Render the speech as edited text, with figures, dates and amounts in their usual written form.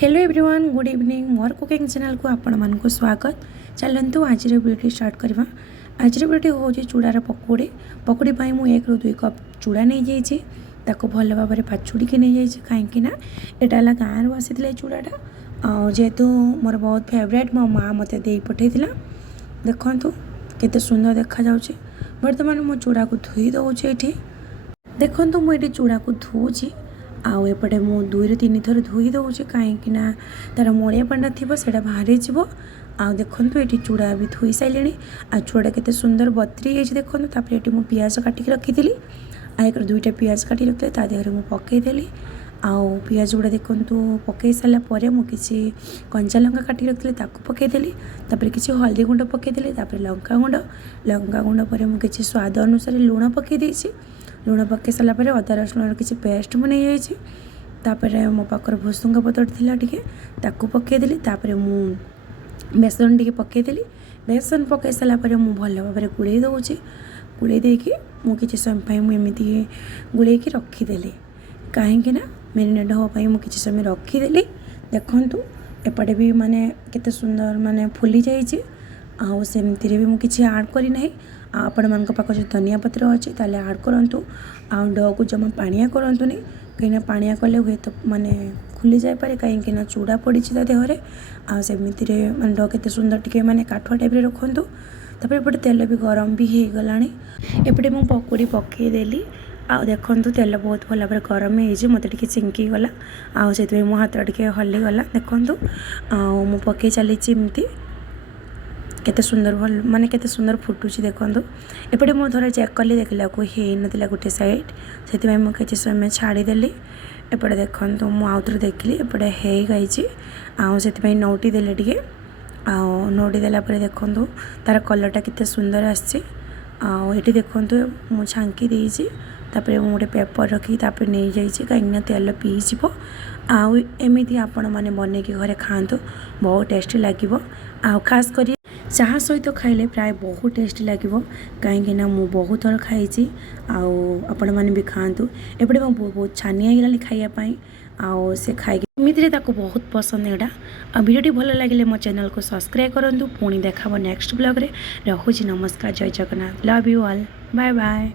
Hello everyone, good evening. मोर cooking channel को आपण मानक स्वागत। चलतु आज वीडियो स्टार्ट करवा। आज वीडियो हूँ चूड़ार पकोड़ी। पकोड़ी पाई मुझे 1 ରୁ 2 कप चूड़ा नहीं जाइए, भल भाव में पाछुड़ी नहीं जाइए कहीं यहाँ गाँव आसी चूड़ाटा जेहेतु मोर बहुत फेवरेट मो माँ मत दे पठे देखु केते सुंदर देखा जाउछि। बर्तमान मो चूड़ा को धोई दौचे ये देखु मुझे चूड़ा को धोची आउ एपटे मु 2 ରୁ 3 थर धोई दौचे कहीं तार मलिया पांडा थी से बाहरी जीव। आउ देखु ये चूड़ा भी धोई सारे आ चूड़ा केते सुंदर बतरी जाइए देखो। तापर ये मुझे पियाज काटिक रखी एक 2टा पियाज काटी रखी तादेहरे मुझे पकईदेली। आउ पियाज गुड़ा देखु पकई सारापर मुझे कंचा लंका काटिक रखी पकईदेली। किसी हल्दी गुंड पकईदेली, लंका गुंड पर मुझे स्वाद अनुसार लुण पकई लुण पकई सारापर अदा रसुण किसी पेस्ट बन जापर मो पाखर भुसुंगा पतर थी पकईदेली। मु बेसन टी पकईदेली। बेसन पकई सारापर मुझे भल भाव में गुड़े दौचे। गुड़े देकी मुझे किसी समय मुझे गुड़े रखीदेली कहीं मेरिनेट हाँपाई मुझे किसी समय रखीदेली। देखु एपटे भी माने केते सुंदर माने फुली जाइए। आउ सेमती भी मुझे आड करना आपण मान पाख जो धनिया पत्र अच्छी ताले आड करूँ। आउ ड को जमा पानिया करतुनि कहीं पानिया कले हुए तो माने खुली जापे कहीं चूड़ा पड़ी देहरे। आमती मैं ड के सुंदर टी मैंने काठुआ टाइप रखु। तापर एपटे तेल भी गरम भी हो गला। एपटे मुझे पकोड़ी पकईदेली। आउ देखु तेल बहुत भल भाव गरम हो मत टे चिंकी गला। आउ से मो हाथ टे हलीगला। देखु मु पकई चली एमती केते सुंदर भल माने केते सुंदर फुटुची देखु। एपटे मो थोड़ा चेक कली देखला को हो ना गोटे साइड से मुझे किसी समय छाड़ीदेली। एपटे देखु मु आउ थे देखली एपटे हो गई। आउ से नौटी देले टे आउ नौटी देला देखु तार कलरटा केते सुंदर आसी। आठी देखु मु छांकी देइछि तापर मु गोटे पेपर रखी तापर नहीं जाइए कहीं तेल पीज। आउ एमती आपण मैंने बन के घरे खातु बहुत टेस्टी लगे। आउ खास कर चाह सहित खाइले प्राय बहुत टेस्टी लगे कहीं मु बहुत थर खाई। आपण मैंने भी खातु एपटे बहुत छानिया गला खायापाई आउ से खाई एमती बहुत पसंद यहाँ। वीडियो भल लगे मो चैनल को सब्सक्राइब करूँ। पुणी देखा नेक्स्ट ब्लॉग रे। रखुची नमस्कार, जय Jagannath, love you all, bye bye.